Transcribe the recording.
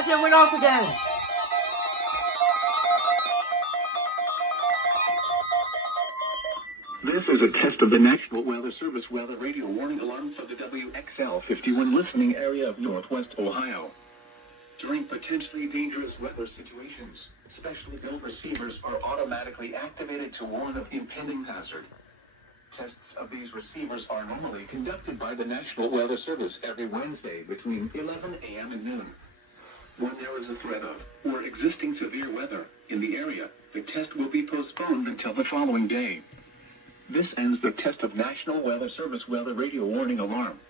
guys, it went off again. This is a test of the National Weather Service weather radio warning alarm for the WXL 51 listening area of Northwest Ohio. During potentially dangerous weather situations, specially built receivers are automatically activated to warn of impending hazard. Tests of these receivers are normally conducted by the National Weather Service every Wednesday between 11 a.m. and noon. When there is a threat of or existing severe weather in the area, the test will be postponed until the following day. This ends the test of National Weather Service weather radio warning alarm.